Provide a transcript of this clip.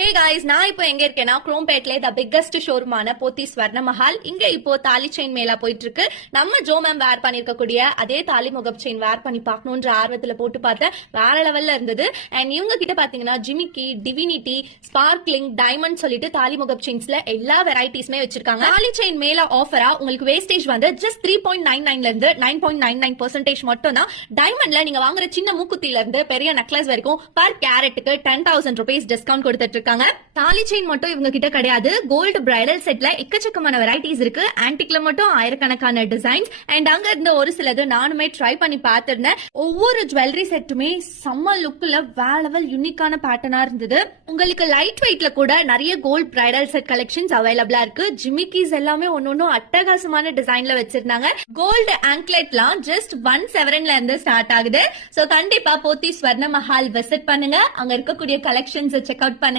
Hey guys, நான் இப்போ எங்க இருக்கேன்னா குரோம்பேட்ல த பிக்கஸ்ட் ஷோரூமான போத்தி ஸ்வர்ண மஹால். இங்க இப்போ தாலி செயின் மேலா போயிட்டு இருக்கு. நம்ம ஜோ மேம் வேர் பண்ணிருக்கக்கூடிய அதே தாலி முகப் செயின் வேர் பண்ணி பார்க்கணுன்ற ஆர்வத்துல போட்டு பார்த்தேன். வேற லெவல்ல இருந்தது. அண்ட் இவங்க கிட்ட பாத்தீங்கன்னா ஜிமிக்கி, டிவினிட்டி, ஸ்பார்க்லிங், டைமண்ட் சொல்லிட்டு தாலி முகப் செயின்ஸ்ல எல்லா வெரைட்டிஸ்மே வச்சிருக்காங்க. தாலி செயின் மேல ஆஃபரா உங்களுக்கு வேஸ்டேஜ் வந்து ஜஸ்ட் 3.99 இருந்து 9.99% மட்டும் தான். டைமண்ட்ல நீங்க வாங்குற சின்ன மூக்குத்தில இருந்து பெரிய நெக்லஸ் வரைக்கும் பர் கேரட்டுக்கு 10,000 rupees டிஸ்கவுண்ட் கொடுத்துட்டு இருக்காங்க. தாலி செயின் மட்டும் இவங்க கிட்ட கிடையாது. கோல்டு பிரைடல் செட்ல எக்கச்சக்கமான வெரைட்டிஸ் இருக்கு. ஆன்டிக்ல மட்டும் ஆயிரக்கணக்கான டிசைன்ஸ். அண்ட் அங்க இருந்த ஒரு சிலது நானுமே ட்ரை பண்ணி பார்த்திருந்தேன். ஒவ்வொரு ஜுவல்லரி செட்டுமே செம்ம லுக்ல வேற லெவல் யூனிக்கான பேட்டர்னா இருந்தது. உங்களுக்கு லைட் வெயிட்ல கூட நிறைய கோல்ட் பிரைடல் செட் கலெக்ஷன்ஸ் அவைலபிளா இருக்கு. ஜிமிக்கிஸ் எல்லாமே ஒன்னொன்னும் அட்டகாசமான டிசைன்ல வச்சிருந்தாங்க. கோல்டு ஆங்க்லெட்லாம் ஜஸ்ட் 1.7 இருந்து ஸ்டார்ட் ஆகுது. சோ கண்டிப்பா போத்தி ஸ்வர்ண மஹால் விசிட் பண்ணுங்க. அங்க இருக்கக்கூடிய கலெக்ஷன்ஸ் செக் அவுட் பண்ணுங்க.